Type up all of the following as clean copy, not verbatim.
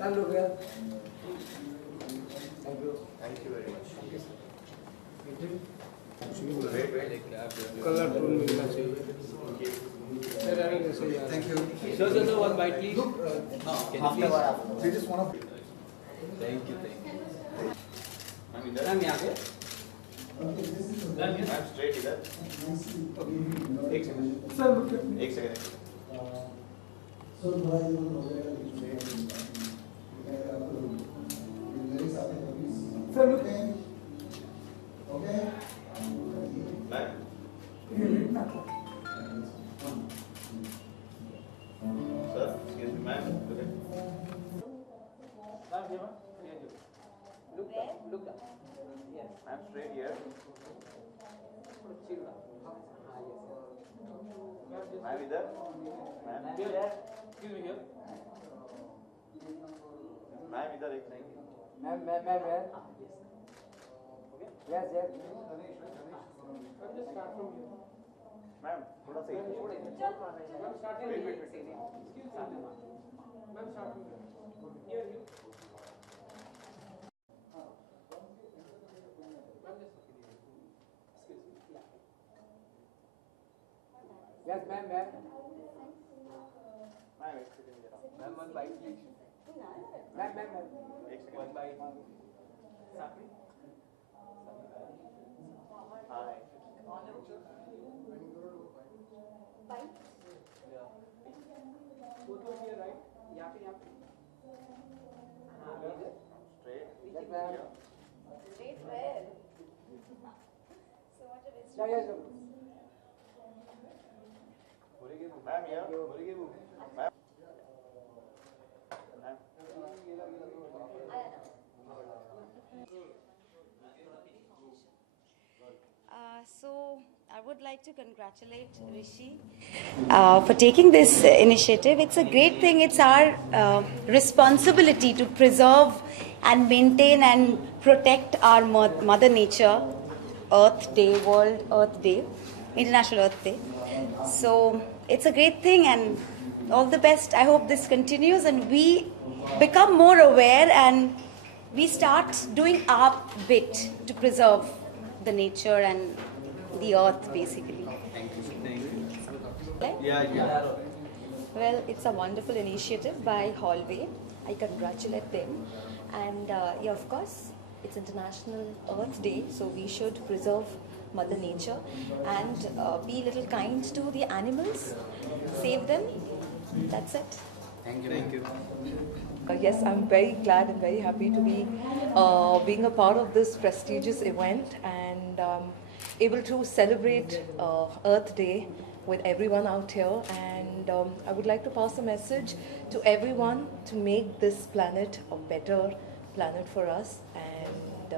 चालू गया। Thank you very much. Colourful मिलना चाहिए। Thank you. Sir, one bite please. Look, they just want to. Thank you. Ma'am यहाँ पे ma'am straight इधर एक second Look. Yes. Ma'am straight here ma'am इधर ma'am Excuse me here. Ma'am इधर एक ma'am yes. Just start from here. मैम थोड़ा सा Ma'am, start from here. Excuse me. Ma'am, start from here. Here. Yes, ma'am. Ma'am एक second जरा Ma'am, one bite please. Ma'am. एक second One bite. Sakri. Hi Both of you right? यहाँ पे. Straight Yes, ma'am. Straight where? So much of history. Yes. Ma'am यार ma'am So I would like to congratulate Rishi for taking this initiative. It's a great thing. It's our responsibility to preserve and maintain and protect our Mother Nature. Earth Day, World Earth Day, International Earth Day. So it's a great thing, and all the best. I hope this continues and we become more aware and we start doing our bit to preserve the nature and the earth, basically. Thank you. Yeah. Well, it's a wonderful initiative by Hallway. I congratulate them. And yeah, of course, it's International Earth Day, so we should preserve Mother Nature and be a little kind to the animals, save them. That's it. Thank you. Yes, I'm very glad and very happy to be being a part of this prestigious event and able to celebrate Earth Day with everyone out here. And I would like to pass a message to everyone to make this planet a better planet for us, and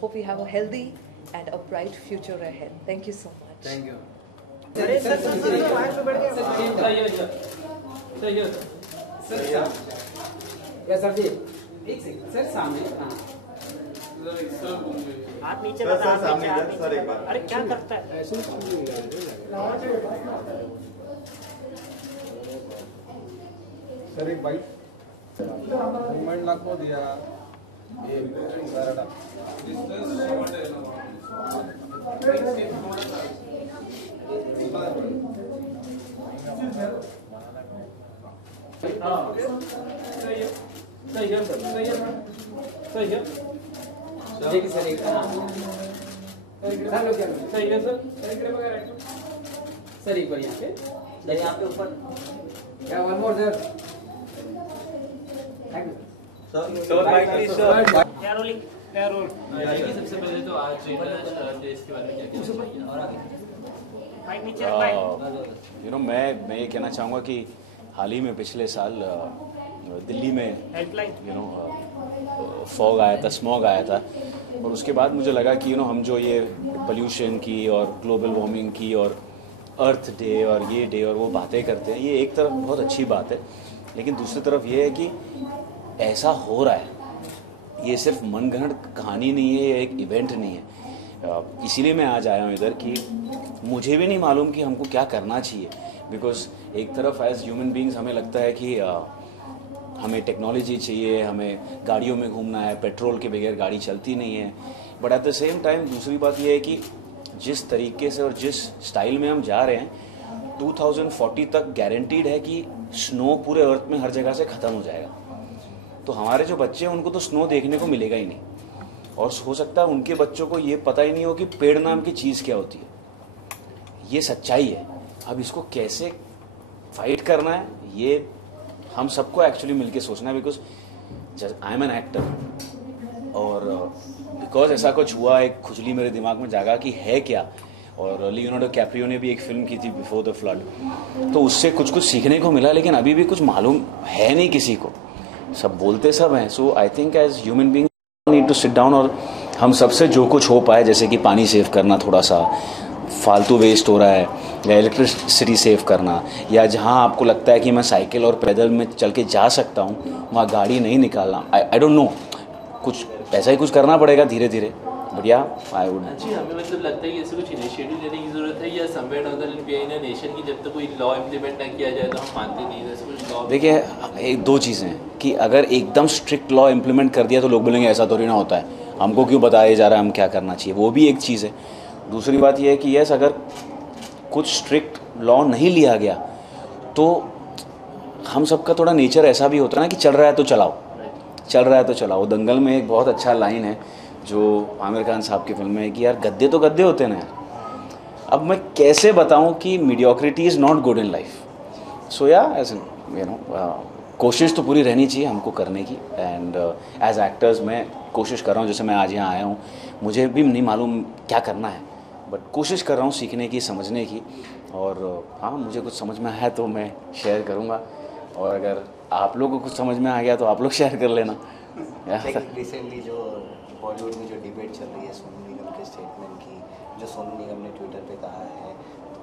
hope we have a healthy and a bright future ahead. Thank you so much. Thank you. Yes, sir जी. एक second sir सामने हाथ नीचे sir लगा सामने इधर sir एक बार अरे क्या करता है सर एक बाइट मूवमेंट लाखो दिया सर एक बार यहाँ पे ऊपर क्या वन मोर सर क्या रोलिंग सबसे पहले तो आज इंटरनेशनल अर्थ डे इसके बारे में क्या चाहिए और आगे भाई नीचे रखना मैं ये कहना चाहूँगा कि हाल ही में पिछले साल दिल्ली में हेल्पलाइन फॉग आया था, स्मॉग आया था, और उसके बाद मुझे लगा कि हम जो ये पोल्यूशन की और ग्लोबल वार्मिंग की और अर्थ डे और ये डे और वो बातें करते हैं, ये एक तरफ बहुत अच्छी बात है, लेकिन दूसरी तरफ ये है कि ऐसा हो रहा है, ये सिर्फ मनगढ़ंत कहानी नहीं है, ये एक इवेंट नहीं है। इसीलिए मैं आज आया हूँ इधर कि मुझे भी नहीं मालूम कि हमको क्या करना चाहिए, बिकॉज एक तरफ एज ह्यूमन बीइंग्स हमें लगता है कि हमें टेक्नोलॉजी चाहिए, हमें गाड़ियों में घूमना है, पेट्रोल के बगैर गाड़ी चलती नहीं है। But at the same time दूसरी बात यह है कि जिस तरीके से और जिस स्टाइल में हम जा रहे हैं 2040 तक गारंटीड है कि स्नो पूरे अर्थ में हर जगह से ख़त्म हो जाएगा। तो हमारे जो बच्चे हैं उनको तो स्नो देखने को मिलेगा ही नहीं, और हो सकता है उनके बच्चों को ये पता ही नहीं हो कि पेड़ नाम की चीज़ क्या होती है। ये सच्चाई है। अब इसको कैसे फाइट करना है ये हम सबको एक्चुअली मिलके सोचना है, because I am an actor और बिकॉज ऐसा कुछ हुआ, एक खुजली मेरे दिमाग में जागा कि है क्या। और लियोनार्डो कैप्रियो ने भी एक फिल्म की थी बिफोर द फ्लड, तो उससे कुछ कुछ सीखने को मिला, लेकिन अभी भी कुछ मालूम है नहीं किसी को, सब बोलते सब हैं। So I think as human being need to sit down और हम सबसे जो कुछ हो पाए, जैसे कि पानी सेव करना, थोड़ा सा फालतू वेस्ट हो रहा है, या इलेक्ट्रिसिटी सेव करना, या जहाँ आपको लगता है कि मैं साइकिल और पैदल में चल के जा सकता हूँ वहाँ गाड़ी नहीं निकालना। आई डोंट नो, कुछ ऐसा ही कुछ करना पड़ेगा धीरे धीरे। बढ़िया आई वुड। जी हमें मतलब लगता है कि ऐसे कुछ इनिशिएटिव लेने की जरूरत है, या somewhere other in a nation की जब तक कोई लॉ इम्प्लीमेंट ना किया जाए तो हम मानते नहीं है। ऐसे कुछ लॉ देखिए एक दो चीज़ें हैं कि अगर एकदम स्ट्रिक्ट लॉ इम्प्लीमेंट कर दिया तो लोग बोलेंगे ऐसा थोड़ी ना होता है, हमको क्यों बताया जा रहा है हम क्या करना चाहिए, वो भी एक चीज़ है। दूसरी बात यह है कि यस अगर कुछ स्ट्रिक्ट लॉ नहीं लिया गया तो हम सबका थोड़ा नेचर ऐसा भी होता है ना कि चल रहा है तो चलाओ, चल रहा है तो चलाओ। दंगल में एक बहुत अच्छा लाइन है जो आमिर खान साहब की फिल्म में है कि यार गद्दे तो गद्दे होते हैं ना यार। अब मैं कैसे बताऊं कि mediocrity is not good in life. So या एज यू नो कोशिश तो पूरी रहनी चाहिए हमको करने की, एंड एज एक्टर्स मैं कोशिश कर रहा हूँ। जैसे मैं आज यहाँ आया हूँ, मुझे भी नहीं मालूम क्या करना है, बट कोशिश कर रहा हूँ सीखने की, समझने की। और हाँ मुझे कुछ समझ में आया तो मैं शेयर करूँगा, और अगर आप लोगों को कुछ समझ में आ गया तो आप लोग शेयर कर लेना। रिसेंटली जो बॉलीवुड में जो डिबेट चल रही है सोनू निगम के स्टेटमेंट की, जो सोनू निगम ने ट्विटर पे कहा है,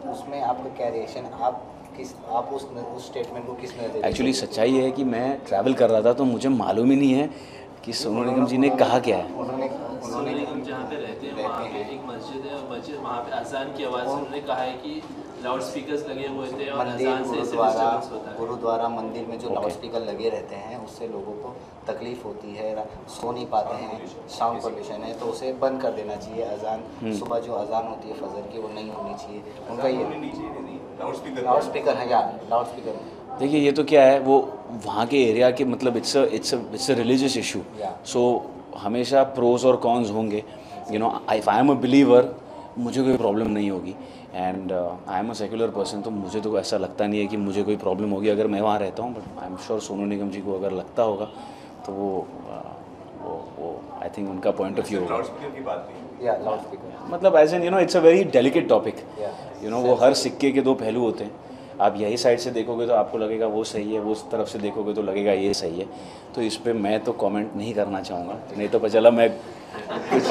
तो उसमें आपका क्या रिएक्शन, आप उस स्टेटमेंट को किस नज़र? एक्चुअली सच्चाई है कि मैं ट्रैवल कर रहा था तो मुझे मालूम ही नहीं है कि सोनू निगम जी ने कहा क्या है। सोनू निगम जहाँ पे रहते हैं वहाँ पे एक मस्जिद है, और मस्जिद वहाँ पे अजान की आवाज़ उन्होंने कहा है कि लाउड स्पीकर्स लगे हुए थे और अजान से डिस्टर्बेंस होता है। गुरुद्वारा मंदिर में जो लाउड स्पीकर लगे रहते हैं उससे लोगों को तकलीफ होती है, सो नहीं पाते हैं, साउंड पोल्यूशन है, तो उसे बंद कर देना चाहिए। अजान सुबह जो अजान होती है फजर की वो नहीं होनी चाहिए। उनका ये लाउड स्पीकर है, या लाउड स्पीकर। देखिए ये तो क्या है, वो वहाँ के एरिया के मतलब इट्स अ रिलीजियस इशू। सो हमेशा प्रोज और कॉन्स होंगे। You know if I am a believer मुझे कोई प्रॉब्लम नहीं होगी, and I am a secular person, तो मुझे तो ऐसा लगता नहीं है कि मुझे कोई प्रॉब्लम होगी अगर मैं वहाँ रहता हूँ। But I am sure Sonu Nigam ji को अगर लगता होगा तो वो आई थिंक उनका पॉइंट ऑफ व्यू होगा। मतलब as an you know it's a very delicate topic. You know वो हर सिक्के के दो पहलू होते हैं। आप यही साइड से देखोगे तो आपको लगेगा वो सही है, वो उस तरफ से देखोगे तो लगेगा ये सही है। तो इस पर मैं तो कमेंट नहीं करना चाहूँगा, नहीं तो पता चला मैं कुछ